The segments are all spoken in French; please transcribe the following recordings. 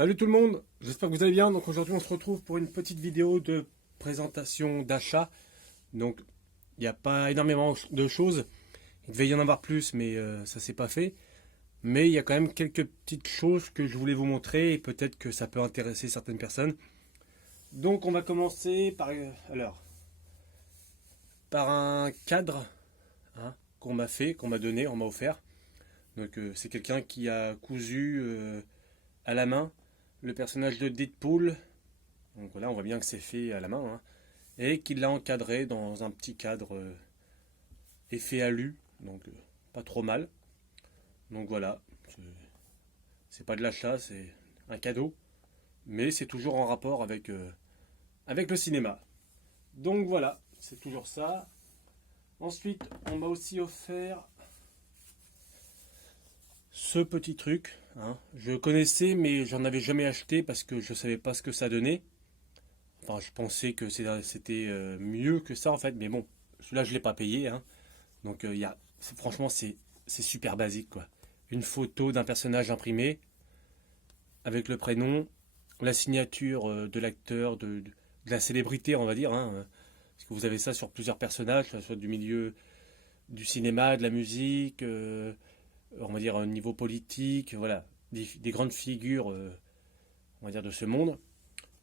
Salut tout le monde, j'espère que vous allez bien. Donc aujourd'hui on se retrouve pour une petite vidéo de présentation d'achat. Donc il n'y a pas énormément de choses. Il devait y en avoir plus mais ça s'est pas fait. Mais il y a quand même quelques petites choses que je voulais vous montrer et peut-être que ça peut intéresser certaines personnes. Donc on va commencer par un cadre, hein, qu'on m'a fait, qu'on m'a donné, on m'a offert. Donc c'est quelqu'un qui a cousu à la main le personnage de Deadpool. Donc voilà, on voit bien que c'est fait à la main, hein, et qu'il l'a encadré dans un petit cadre effet alu, donc pas trop mal. Donc voilà, c'est pas de l'achat, c'est un cadeau, mais c'est toujours en rapport avec le cinéma. Donc voilà, c'est toujours ça. Ensuite, on m'a aussi offert ce petit truc, hein. Je connaissais, mais j'en avais jamais acheté parce que je savais pas ce que ça donnait. Enfin, je pensais que c'était mieux que ça en fait, mais bon, celui-là je l'ai pas payé, hein. Donc franchement c'est super basique quoi. Une photo d'un personnage imprimé avec le prénom, la signature de l'acteur, de la célébrité on va dire, hein. Parce que vous avez ça sur plusieurs personnages, que ce soit du milieu du cinéma, de la musique, on va dire au niveau politique, voilà, des grandes figures, on va dire de ce monde.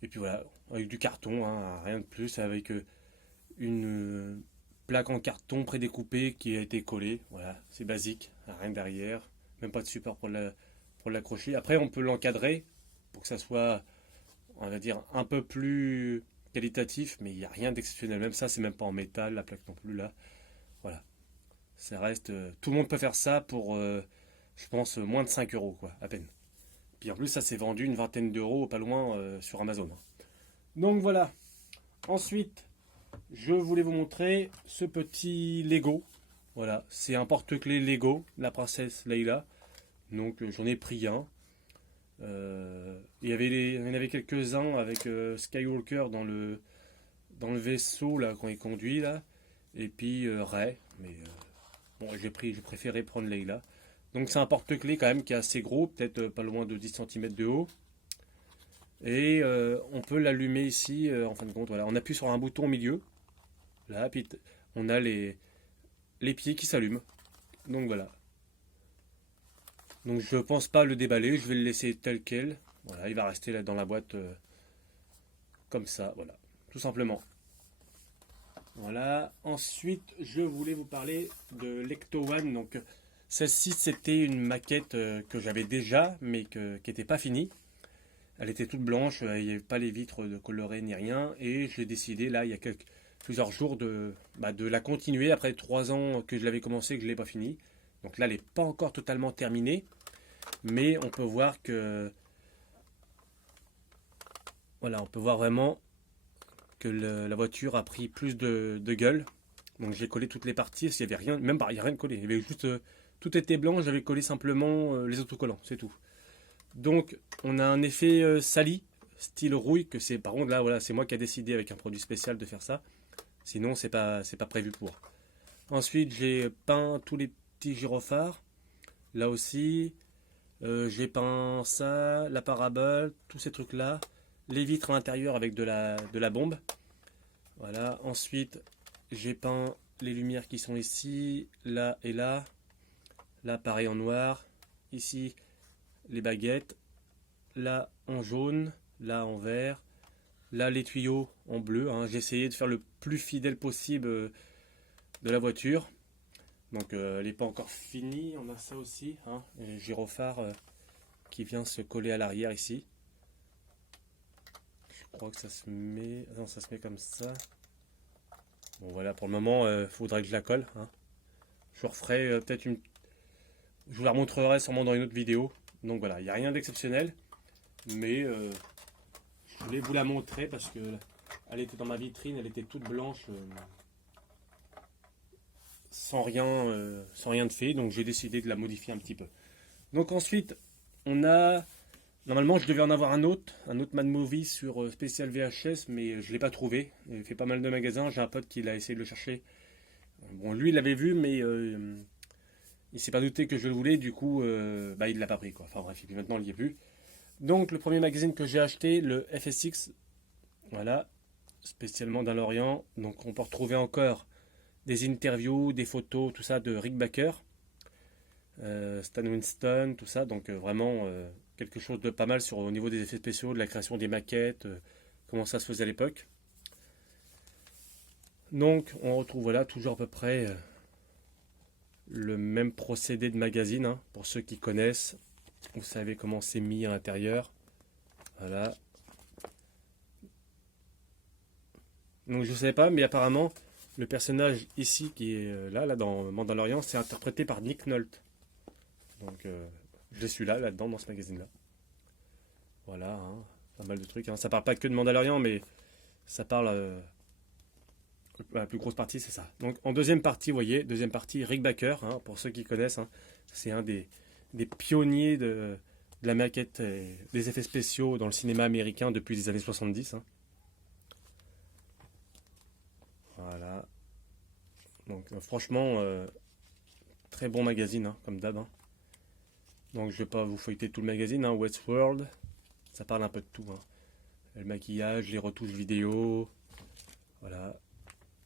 Et puis voilà, avec du carton, hein, rien de plus, avec une plaque en carton prédécoupée qui a été collée. Voilà, c'est basique, rien derrière, même pas de support pour l'accrocher. Après, on peut l'encadrer pour que ça soit, on va dire, un peu plus qualitatif, mais il n'y a rien d'exceptionnel. Même ça, c'est même pas en métal, la plaque non plus là. Voilà, ça reste. Tout le monde peut faire ça pour, je pense, moins de 5 euros, quoi, à peine. Puis en plus, ça s'est vendu une vingtaine d'euros, pas loin, sur Amazon, hein. Donc voilà. Ensuite, je voulais vous montrer ce petit Lego. Voilà, c'est un porte-clés Lego, la princesse Leila. Donc j'en ai pris un. Il y en avait quelques-uns avec Skywalker dans le vaisseau là quand il conduit là. Et puis Rey. Mais bon, j'ai préféré prendre Leila. Donc c'est un porte-clés quand même qui est assez gros, peut-être pas loin de 10 cm de haut. Et on peut l'allumer ici, en fin de compte. Voilà. On appuie sur un bouton au milieu. Là, puis on a les pieds qui s'allument. Donc voilà. Donc je pense pas le déballer, je vais le laisser tel quel. Voilà, il va rester là dans la boîte comme ça, voilà. Tout simplement. Voilà. Ensuite, je voulais vous parler de l'Ecto One. Donc celle-ci, c'était une maquette que j'avais déjà, mais qui n'était pas finie. Elle était toute blanche, il n'y avait pas les vitres de colorées ni rien. Et j'ai décidé, là, il y a plusieurs jours, de la continuer après 3 ans que je l'avais commencé et que je ne l'ai pas fini. Donc là, elle n'est pas encore totalement terminée. Mais on peut voir que... Voilà, on peut voir vraiment que la voiture a pris plus de gueule. Donc j'ai collé toutes les parties, s'il n'y avait rien, même pas, il n'y a rien de collé. Il y avait juste... tout était blanc, j'avais collé simplement les autocollants, c'est tout. Donc, on a un effet sali, style rouille, que c'est par contre là, voilà, c'est moi qui ai décidé avec un produit spécial de faire ça. Sinon, c'est pas prévu pour. Ensuite, j'ai peint tous les petits gyrophares. Là aussi, j'ai peint ça, la parabole, tous ces trucs-là. Les vitres à l'intérieur avec de la bombe. Voilà. Ensuite, j'ai peint les lumières qui sont ici, là et là. Là, pareil en noir. Ici, les baguettes, là en jaune, là en vert, là les tuyaux en bleu, hein. J'ai essayé de faire le plus fidèle possible de la voiture. Donc elle n'est pas encore finie, on a ça aussi, hein, un gyrophare qui vient se coller à l'arrière ici. Je crois que ça se met... Non, ça se met comme ça. Bon voilà, pour le moment, il faudrait que je la colle, hein. Je referai peut-être une... Je vous la remontrerai sûrement dans une autre vidéo. Donc voilà, il n'y a rien d'exceptionnel. Mais je voulais vous la montrer parce que elle était dans ma vitrine, elle était toute blanche, sans rien de fait. Donc j'ai décidé de la modifier un petit peu. Donc ensuite, on a... Normalement, je devais en avoir un autre Mad Movie sur spécial VHS, mais je ne l'ai pas trouvé. Il fait pas mal de magasins. J'ai un pote qui l'a essayé de le chercher. Bon, lui, il l'avait vu, mais il s'est pas douté que je le voulais. Du coup, il l'a pas pris, quoi. Enfin bref, et puis maintenant, il n'y est plus. Donc le premier magazine que j'ai acheté, le FSX, voilà, spécialement dans l'Orient. Donc on peut retrouver encore des interviews, des photos, tout ça de Rick Baker, Stan Winston, tout ça. Donc vraiment quelque chose de pas mal au niveau des effets spéciaux, de la création des maquettes, comment ça se faisait à l'époque. Donc on retrouve voilà toujours à peu près le même procédé de magazine, hein, pour ceux qui connaissent. Vous savez comment c'est mis à l'intérieur. Voilà. Donc je ne savais pas, mais apparemment le personnage ici qui est là dans Mandalorian, c'est interprété par Nick Nolte. Donc je suis là-dedans dans ce magazine-là. Voilà, hein, pas mal de trucs. Hein. Ça parle pas que de Mandalorian, mais ça parle. La plus grosse partie, c'est ça. Donc en deuxième partie, vous voyez, deuxième partie, Rick Baker, hein, pour ceux qui connaissent, hein, c'est un des pionniers de la maquette et des effets spéciaux dans le cinéma américain depuis les années 70. Hein. Voilà. Donc franchement, très bon magazine, hein, comme d'hab. Hein. Donc je vais pas vous feuilleter tout le magazine, hein, Westworld, ça parle un peu de tout. Hein. Le maquillage, les retouches vidéo, voilà.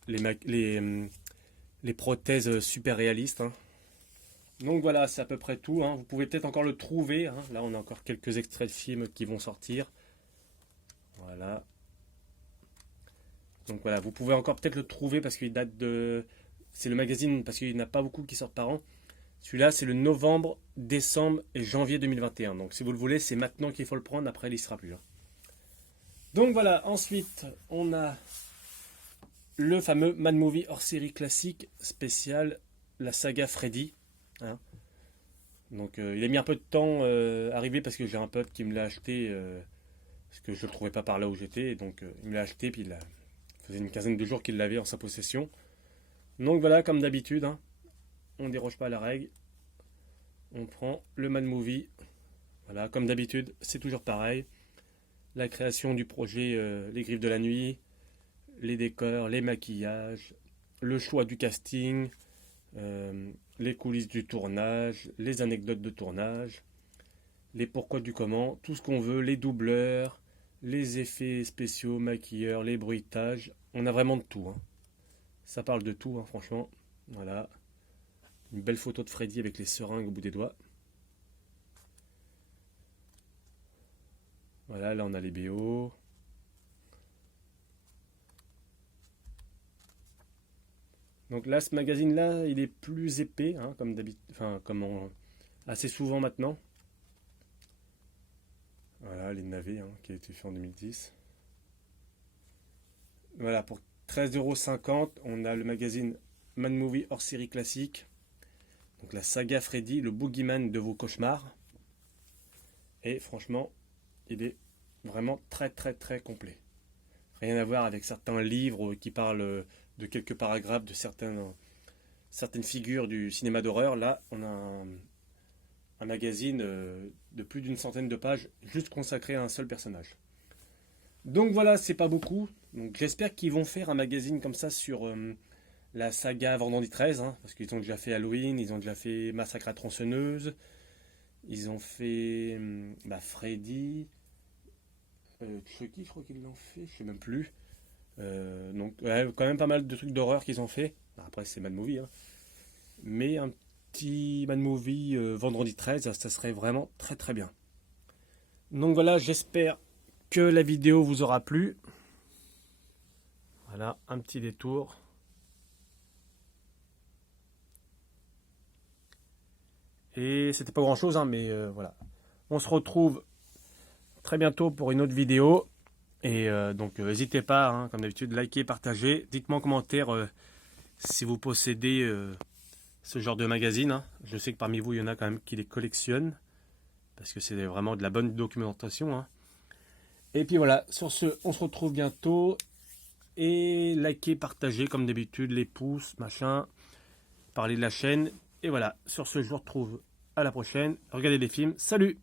Les prothèses super réalistes. Hein. Donc voilà, c'est à peu près tout. Hein. Vous pouvez peut-être encore le trouver. Hein. Là, on a encore quelques extraits de films qui vont sortir. Voilà. Donc voilà, vous pouvez encore peut-être le trouver parce qu'il date de... C'est le magazine parce qu'il n'y en a pas beaucoup qui sortent par an. Celui-là, c'est le novembre, décembre et janvier 2021. Donc si vous le voulez, c'est maintenant qu'il faut le prendre. Après, il n'y sera plus. Hein. Donc voilà, ensuite, on a le fameux Mad Movie hors série classique spécial, la saga Freddy. Hein. Donc il a mis un peu de temps à arriver parce que j'ai un pote qui me l'a acheté parce que je ne le trouvais pas par là où j'étais. Donc il me l'a acheté puis il faisait une quinzaine de jours qu'il l'avait en sa possession. Donc voilà, comme d'habitude, hein, on ne déroge pas à la règle. On prend le Mad Movie. Voilà, comme d'habitude, c'est toujours pareil. La création du projet Les Griffes de la Nuit, les décors, les maquillages, le choix du casting, les coulisses du tournage, les anecdotes de tournage, les pourquoi du comment, tout ce qu'on veut, les doubleurs, les effets spéciaux, maquilleurs, les bruitages. On a vraiment de tout. Hein. Ça parle de tout, hein, franchement. Voilà. Une belle photo de Freddy avec les seringues au bout des doigts. Voilà, là on a les BO. Donc là, ce magazine-là, il est plus épais, hein, comme d'habitude, enfin, assez souvent maintenant. Voilà, les navets, hein, qui a été fait en 2010. Voilà, pour 13,50 €, on a le magazine Mad Movie hors série classique. Donc la saga Freddy, le boogeyman de vos cauchemars. Et franchement, il est vraiment très très très complet. Rien à voir avec certains livres qui parlent de quelques paragraphes de certaines figures du cinéma d'horreur. Là, on a un magazine de plus d'une centaine de pages juste consacré à un seul personnage. Donc voilà, c'est pas beaucoup. Donc j'espère qu'ils vont faire un magazine comme ça sur la saga Vendredi 13, hein, parce qu'ils ont déjà fait Halloween, ils ont déjà fait Massacre à tronçonneuse, ils ont fait Freddy, Chucky, je crois qu'ils l'ont fait, je sais même plus. Donc ouais, quand même pas mal de trucs d'horreur qu'ils ont fait. Après c'est Mad Movie, hein. Mais un petit Mad Movie Vendredi 13, ça serait vraiment très très bien. Donc voilà, j'espère que la vidéo vous aura plu. Voilà, un petit détour. Et c'était pas grand chose, hein, mais voilà. On se retrouve très bientôt pour une autre vidéo. Et donc n'hésitez pas, hein, comme d'habitude, likez, partagez. Dites-moi en commentaire si vous possédez ce genre de magazine. Hein. Je sais que parmi vous, il y en a quand même qui les collectionnent. Parce que c'est vraiment de la bonne documentation. Hein. Et puis voilà, sur ce, on se retrouve bientôt. Et likez, partagez comme d'habitude, les pouces, machin. Parlez de la chaîne. Et voilà, sur ce, je vous retrouve à la prochaine. Regardez des films. Salut!